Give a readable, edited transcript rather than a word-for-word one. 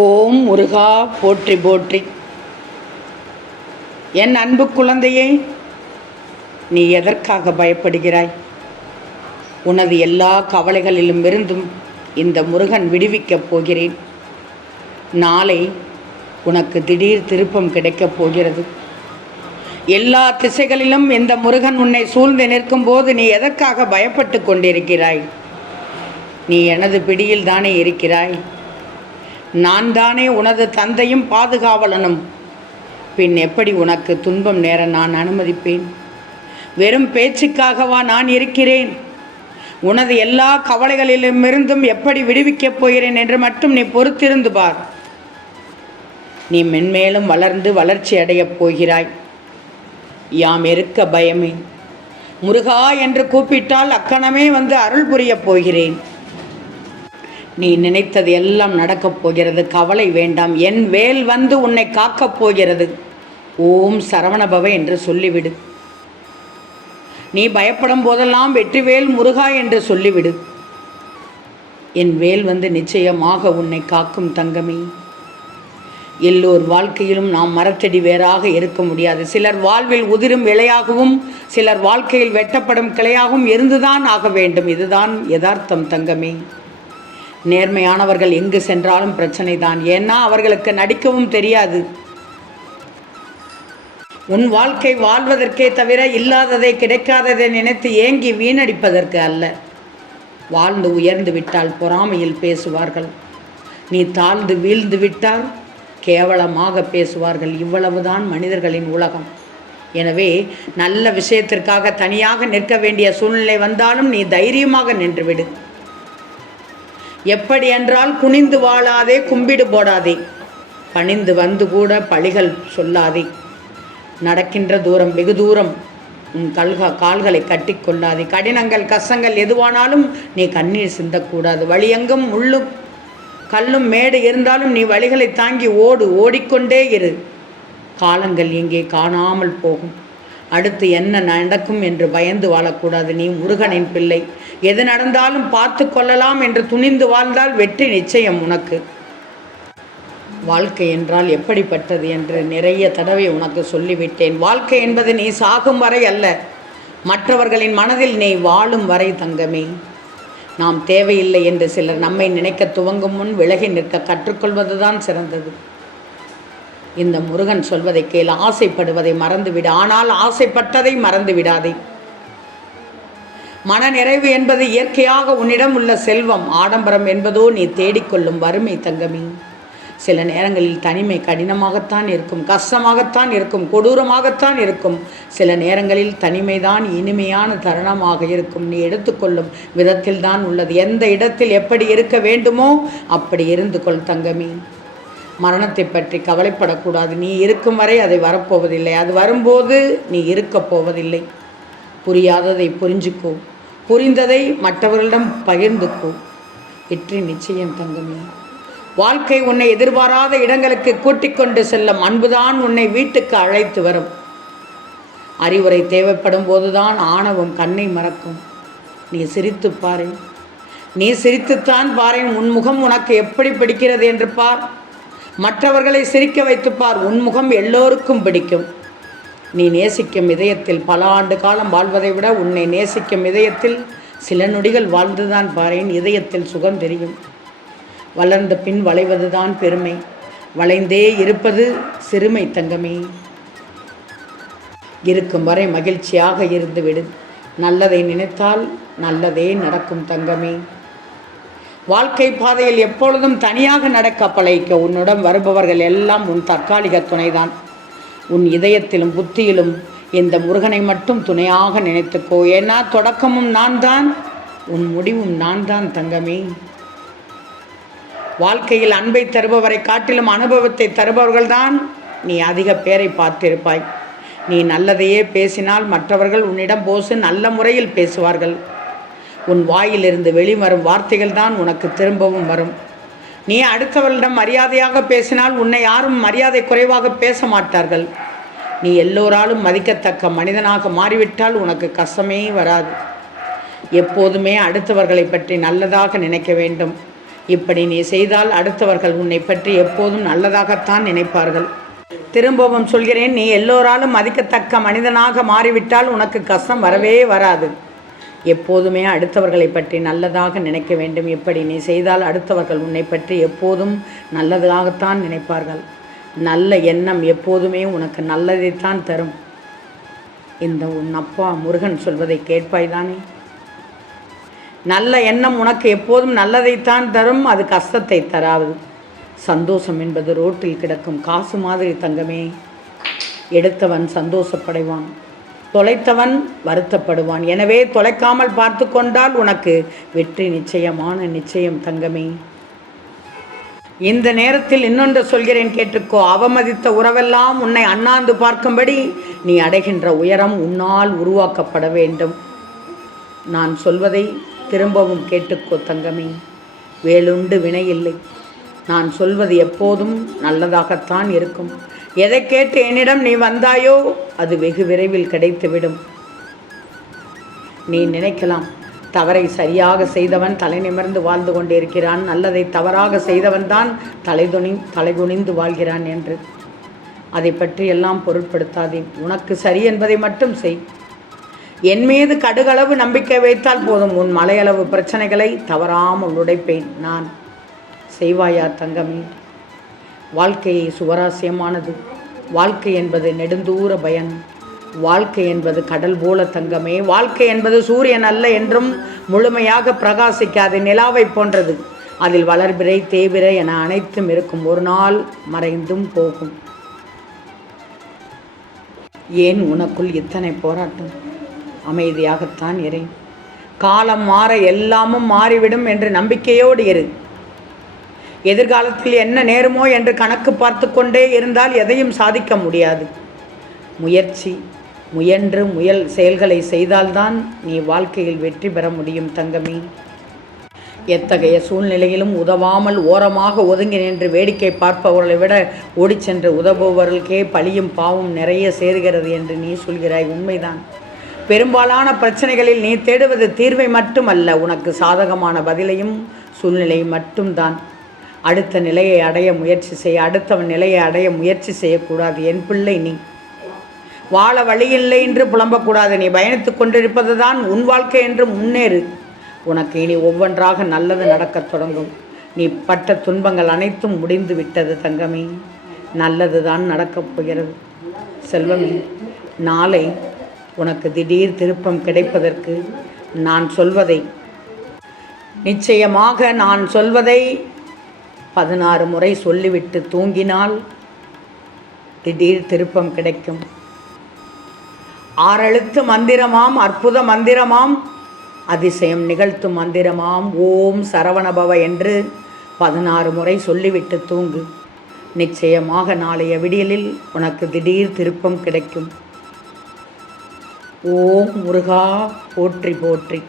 ஓம் முருகா போற்றி போற்றி. என் அன்பு குழந்தையே, நீ எதற்காக பயப்படுகிறாய்? உனது எல்லா கவலைகளிலும் இருந்தும் இந்த முருகன் விடுவிக்கப் போகிறேன். நாளை உனக்கு திடீர் திருப்பம் கிடைக்கப் போகிறது. எல்லா திசைகளிலும் இந்த முருகன் உன்னை சூழ்ந்து நிற்கும் போது நீ எதற்காக பயப்பட்டு கொண்டிருக்கிறாய்? நீ எனது பிடியில் தானே இருக்கிறாய். நான் தானே உனது தந்தையும் பாதுகாவலனும். பின் எப்படி உனக்கு துன்பம் நேர நான் அனுமதிப்பேன்? வெறும் பேச்சுக்காகவா நான் இருக்கிறேன்? உனது எல்லா கவலைகளிலுமிருந்தும் எப்படி விடுவிக்கப் போகிறேன் என்று மட்டும் நீ பொறுத்திருந்து பார். நீ மென்மேலும் வளர்ந்து வளர்ச்சி அடையப் போகிறாய். யாம் இருக்க பயமே. முருகா என்று கூப்பிட்டால் அக்கணமே வந்து அருள் புரியப் போகிறேன். நீ நினைத்தது எல்லாம் நடக்கப் போகிறது. கவலை வேண்டாம். என் வேல் வந்து உன்னை காக்கப் போகிறது. ஓம் சரவணபவ என்று சொல்லிவிடு. நீ பயப்படும் போதெல்லாம் வெற்றிவேல் முருகா என்று சொல்லிவிடு. என் வேல் வந்து நிச்சயமாக உன்னை காக்கும் தங்கமே. எல்லோர் வாழ்க்கையிலும் நாம் மரத்தடி வேறாக இருக்க முடியாது. சிலர் வாழ்வில் உதிரும் இலையாகவும் சிலர் வாழ்க்கையில் வெட்டப்படும் கிளையாகவும் இருந்துதான் ஆக வேண்டும். இதுதான் யதார்த்தம் தங்கமே. நேர்மையானவர்கள் எங்கு சென்றாலும் பிரச்சனை தான். ஏன்னா அவர்களுக்கு நடிக்கவும் தெரியாது. உன் வாழ்க்கை வாழ்வதற்கே தவிர இல்லாததை கிடைக்காததை நினைத்து ஏங்கி வீணடிப்பதற்கு அல்ல. வாழ்ந்து உயர்ந்து விட்டால் பொறாமையில் பேசுவார்கள். நீ தாழ்ந்து வீழ்ந்து விட்டால் கேவலமாக பேசுவார்கள். இவ்வளவுதான் மனிதர்களின் உலகம். எனவே நல்ல விஷயத்திற்காக தனியாக நிற்க வேண்டிய சூழ்நிலை வந்தாலும் நீ தைரியமாக நின்றுவிடு. எப்படி என்றால் குனிந்து வாழாதே, கும்பிடு போடாதே, பணிந்து வந்து கூட பழிகள் சொல்லாதே. நடக்கின்ற தூரம் வெகு தூரம். உன் கால்களை கட்டி கொள்ளாதே. கடினங்கள் கஷ்டங்கள் எதுவானாலும் நீ கண்ணீர் சிந்தக்கூடாது. வழியெங்கும் முள்ளும் கல்லும் மேடு இருந்தாலும் நீ வழிகளை தாங்கி ஓடிக்கொண்டே இரு. காலங்கள் எங்கே காணாமல் போகும். அடுத்து என்ன நடக்கும் என்று பயந்து வாழக்கூடாது. நீ முருகனின் பிள்ளை. எது நடந்தாலும் பார்த்து கொள்ளலாம் என்று துணிந்து வாழ்ந்தால் வெற்றி நிச்சயம் உனக்கு. வாழ்க்கை என்றால் எப்படிப்பட்டது என்று நிறைய தடவை உனக்கு சொல்லிவிட்டேன். வாழ்க்கை என்பது நீ சாகும் வரை அல்ல, மற்றவர்களின் மனதில் நீ வாழும் வரை தங்கமே. நாம் தேவையில்லை என்று சிலர் நம்மை நினைக்க துவங்கும் முன் விலகி நிற்க கற்றுக்கொள்வதுதான் சிறந்தது. இந்த முருகன் சொல்வதை கேள். ஆசைப்படுவதை மறந்துவிடு, ஆனால் ஆசைப்பட்டதை மறந்து விடாதே. மன நிறைவு என்பது இயற்கையாக உன்னிடம் உள்ள செல்வம். ஆடம்பரம் என்பதோ நீ தேடிக்கொள்ளும் வறுமை தங்கமே. சில நேரங்களில் தனிமை கடினமாகத்தான் இருக்கும், கஷ்டமாகத்தான் இருக்கும், கொடூரமாகத்தான் இருக்கும். சில நேரங்களில் தனிமைதான் இனிமையான தருணமாக இருக்கும். நீ எடுத்துக்கொள்ளும் விதத்தில் தான் உள்ளது. எந்த இடத்தில் எப்படி இருக்க வேண்டுமோ அப்படி இருந்து கொள் தங்கமே. மரணத்தை பற்றி கவலைப்படக்கூடாது. நீ இருக்கும் வரை அதை வரப்போவதில்லை. அது வரும்போது நீ இருக்கப் போவதில்லை. புரியாததை புரிஞ்சுக்கோ, புரிந்ததை மற்றவர்களிடம் பகிர்ந்துக்கோ. வெற்றி நிச்சயம் தங்கமே. வாழ்க்கை உன்னை எதிர்பாராத இடங்களுக்கு கூட்டிக் கொண்டு செல்லும். அன்புதான் உன்னை வீட்டுக்கு அழைத்து வரும். அறிவுரை தேவைப்படும் போதுதான் ஆணவம் கண்ணை மறக்கும். நீ சிரித்து பாரு. நீ சிரித்துத்தான் பாரு. உன் முகம் உனக்கு எப்படி பிடிக்கிறது என்று பார். மற்றவர்களை சிரிக்க வைத்துப்பார். உன்முகம் எல்லோருக்கும் பிடிக்கும். நீ நேசிக்கும் இதயத்தில் பல ஆண்டு காலம் வாழ்வதை விட உன்னை நேசிக்கும் இதயத்தில் சில நொடிகள் வாழ்ந்துதான் பாரேன். இதயத்தில் சுகம் தெரியும். வளர்ந்த பின் வளைவதுதான் பெருமை. வளைந்தே இருப்பது சிறுமை தங்கமே. இருக்கும் வரை மகிழ்ச்சியாக இருந்துவிடு. நல்லதை நினைத்தால் நல்லதே நடக்கும் தங்கமே. வாழ்க்கை பாதையில் எப்பொழுதும் தனியாக நடக்க பழகிக்க. உன்னுடன் வருபவர்கள் எல்லாம் உன் தற்காலிக துணைதான். உன் இதயத்திலும் புத்தியிலும் இந்த முருகனை மட்டும் துணையாக நினைத்துக்கோ. ஏன்னா தொடக்கமும் நான் தான், உன் முடிவும் நான் தான் தங்கமே. வாழ்க்கையில் அன்பை தருபவரை காட்டிலும் அனுபவத்தை தருபவர்கள்தான் நீ அதிக பேரை பார்த்திருப்பாய். நீ நல்லதையே பேசினால் மற்றவர்கள் உன்னிடம் போசு நல்ல முறையில் பேசுவார்கள். உன் வாயிலிருந்து வெளிவரும் வார்த்தைகள் தான் உனக்கு திரும்பவும் வரும். நீ அடுத்தவர்களிடம் மரியாதையாக பேசினால் உன்னை யாரும் மரியாதை குறைவாக பேச மாட்டார்கள். நீ எல்லோராலும் மதிக்கத்தக்க மனிதனாக மாறிவிட்டால் உனக்கு கஷ்டமே வராது. எப்போதுமே அடுத்தவர்களை பற்றி நல்லதாக நினைக்க வேண்டும். இப்படி நீ செய்தால் அடுத்தவர்கள் உன்னை பற்றி எப்போதும் நல்லதாகத்தான் நினைப்பார்கள். திரும்பவும் சொல்கிறேன், நீ எல்லோராலும் மதிக்கத்தக்க மனிதனாக மாறிவிட்டால் உனக்கு கஷ்டம் வரவே வராது. எப்போதுமே அடுத்தவர்களை பற்றி நல்லதாக நினைக்க வேண்டும். இப்படி நீ செய்தால் அடுத்தவர்கள் உன்னை பற்றி எப்போதும் நல்லதாகத்தான் நினைப்பார்கள். நல்ல எண்ணம் எப்போதுமே உனக்கு நல்லதைத்தான் தரும். இந்த உன் அப்பா முருகன் சொல்வதை கேட்பாய்தானே? நல்ல எண்ணம் உனக்கு எப்போதும் நல்லதைத்தான் தரும், அது கஷ்டத்தை தராது. சந்தோஷம் என்பது ரோட்டில் கிடக்கும் காசு மாதிரி தங்கமே. எடுத்தவன் சந்தோஷப்படைவான், தொலைத்தவன் வருத்தப்படுவான். எனவே தொலைக்காமல் பார்த்து கொண்டால் உனக்கு வெற்றி நிச்சயம் தங்கமே. இந்த நேரத்தில் இன்னொன்று சொல்கிறேன், கேட்டுக்கோ. அவமதித்த உறவெல்லாம் உன்னை அண்ணாந்து பார்க்கும்படி நீ அடைகின்ற உயரம் உன்னால் உருவாக்கப்பட வேண்டும். நான் சொல்வதை திரும்பவும் கேட்டுக்கோ தங்கமே. வேலுண்டு வினையில்லை. நான் சொல்வது எப்போதும் நல்லதாகத்தான் இருக்கும். எதை கேட்டு என்னிடம் நீ வந்தாயோ அது வெகு விரைவில் கிடைத்துவிடும். நீ நினைக்கலாம், தவறை சரியாக செய்தவன் தலை நிமிர்ந்து வாழ்ந்து கொண்டிருக்கிறான், நல்லதை தவறாக செய்தவன் தான் தலைகுனிந்து வாழ்கிறான் என்று. அதை பற்றி எல்லாம் பொருட்படுத்தாதே. உனக்கு சரி என்பதை மட்டும் செய். என் மீது கடுகளவு நம்பிக்கை வைத்தால் போதும், உன் மலையளவு பிரச்சனைகளை தவறாமல் உடைப்பேன் நான். செய்வாயா தங்கமே? வாழ்க்கையை சுவராசியமானது. வாழ்க்கை என்பது நெடுந்தூர பயன். வாழ்க்கை என்பது கடல் போல தங்கமே. வாழ்க்கை என்பது சூரியன் அல்ல என்றும் முழுமையாக பிரகாசிக்காது நிலாவை போன்றது. அதில் வளர்பிறை தேய்பிறை என அனைத்தும் இருக்கும். ஒரு நாள் மறைந்தும் போகும். ஏன் உனக்குள் இத்தனை போராட்டம்? அமைதியாகத்தான் இறை. காலம் மாற எல்லாமும் மாறிவிடும் என்று நம்பிக்கையோடு இரு. எதிர்காலத்தில் என்ன நேருமோ என்று கணக்கு பார்த்து கொண்டே இருந்தால் எதையும் சாதிக்க முடியாது. முயன்று செயல்களை செய்தால்தான் நீ வாழ்க்கையில் வெற்றி பெற முடியும் தங்கமே. எத்தகைய சூழ்நிலையிலும் உதவாமல் ஓரமாக ஒதுங்கி நின்று வேடிக்கை பார்ப்பவர்களை விட ஓடிச் சென்று உதவுபவர்களுக்கே பழியும் பாவம் நிறைய சேர்கிறது என்று நீ சொல்கிறாய். உண்மைதான். பெரும்பாலான பிரச்சனைகளில் நீ தேடுவது தீர்வை மட்டுமல்ல, உனக்கு சாதகமான பதிலையும் சூழ்நிலையும் மட்டும்தான். அடுத்த நிலையை அடைய முயற்சி செய்ய, அடுத்தவன் நிலையை அடைய முயற்சி செய்யக்கூடாது. என் பிள்ளை, நீ வாழ வழியில்லை என்று புலம்பக்கூடாது. நீ பயணித்து கொண்டிருப்பது தான் உன் வாழ்க்கை என்று முன்னேறு. உனக்கு இனி ஒவ்வொன்றாக நல்லது நடக்கத் தொடங்கும். நீ பட்ட துன்பங்கள் அனைத்தும் முடிந்து விட்டது தங்கமே. நல்லது தான் நடக்கப் போகிறது செல்வமே. நாளை உனக்கு திடீர் திருப்பம் கிடைப்பதற்கு நிச்சயமாக நான் சொல்வதை 16 முறை சொல்லிவிட்டு தூங்கினால் திடீர் திருப்பம் கிடைக்கும். 6 எழுத்து மந்திரமாம், அற்புத மந்திரமாம், அதிசயம் நிகழ்த்தும் மந்திரமாம். ஓம் சரவணபவ என்று 16 முறை சொல்லிவிட்டு தூங்கு. நிச்சயமாக நாளைய விடியலில் உனக்கு திடீர் திருப்பம் கிடைக்கும். ஓம் முருகா போற்றி போற்றி.